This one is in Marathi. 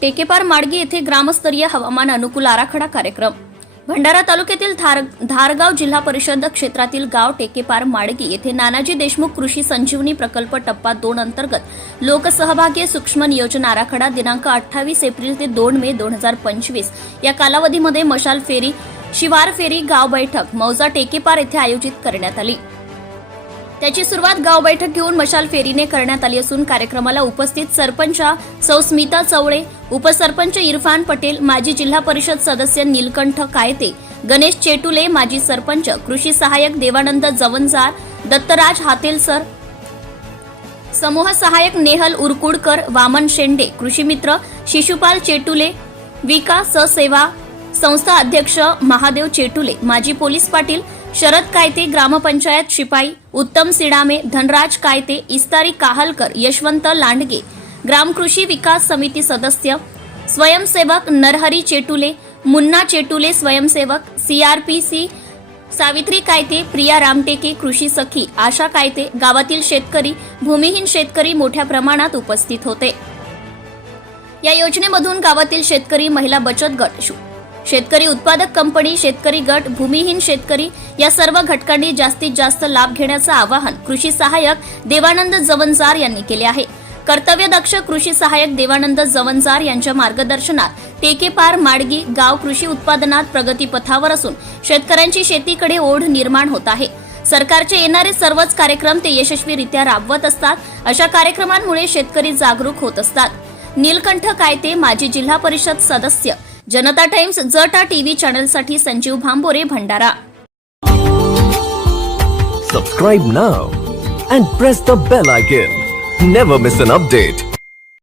टेकेपार माडगी येथे ग्रामस्तरीय हवामान अनुकूल आराखडा कार्यक्रम. भंडारा तालुक्यातील धार धारगाव जिल्हा परिषद क्षेत्रातील गाव टेकेपार माडगी येथे नानाजी देशमुख कृषी संजीवनी प्रकल्प टप्पा दोन अंतर्गत लोकसहभागी सूक्ष्म नियोजन आराखडा दिनांक अठ्ठावीस एप्रिल ते दोन मे दोन हजार पंचवीस. या कालावधीमध्ये मशाल फेरी शिवार फेरी गाव बैठक मौजा टेकेपार येथे आयोजित करण्यात आली. त्याची सुरुवात गाव बैठक घेऊन मशाल फेरीने करण्यात आली असून कार्यक्रमाला उपस्थित सरपंच सौ स्मिता चवळे उपसरपंच इरफान पटेल माजी जिल्हा परिषद सदस्य नीलकंठ कायते गणेश चेटुले माजी सरपंच कृषी सहाय्यक देवानंद जवंजार दत्तराज हातेलसर समूह सहाय्यक नेहल उरकुडकर वामन शेंडे कृषी मित्र शिशुपाल चेटुले विकास सेवा संस्था अध्यक्ष महादेव चेटुले माजी पोलीस पाटील शरद कायते ग्रामपंचायत शिपाई उत्तम सिडामे धनराज कायते इस्तारी काहलकर यशवंत लांडगे ग्राम कृषी विकास समिती सदस्य स्वयंसेवक नरहरी चेटुले मुन्ना चेटुले स्वयंसेवक सीआरपीसी सावित्री कायते प्रिया रामटेके कृषी सखी आशा कायते गावातील शेतकरी भूमिहीन शेतकरी मोठ्या प्रमाणात उपस्थित होते. या योजनेमधून गावातील शेतकरी महिला बचत गट शेतकरी उत्पादक कंपनी शेतकरी गट भूमिहीन शेतकरी या सर्व घटकांनी जास्तीत जास्त लाभ घेण्याचं आवाहन कृषी सहाय्यक देवानंद जवंजार यांनी केले आहे. कर्तव्यदक्ष कृषी सहाय्यक देवानंद जवंजार यांच्या मार्गदर्शनात टेकेपार माडगी गाव कृषी उत्पादनात प्रगतीपथावर असून शेतकऱ्यांची शेतीकडे ओढ निर्माण होत आहे. सरकारचे येणारे सर्वच कार्यक्रम ते यशस्वीरित्या राबवत असतात. अशा कार्यक्रमांमुळे शेतकरी जागरूक होत असतात. नीलकंठ कायते माजी जिल्हा परिषद सदस्य जनता टाइम्स जटा टीव्ही चैनल साथ Sanjeev Bhambore Bhandara. Subscribe now and press the bell icon never miss an update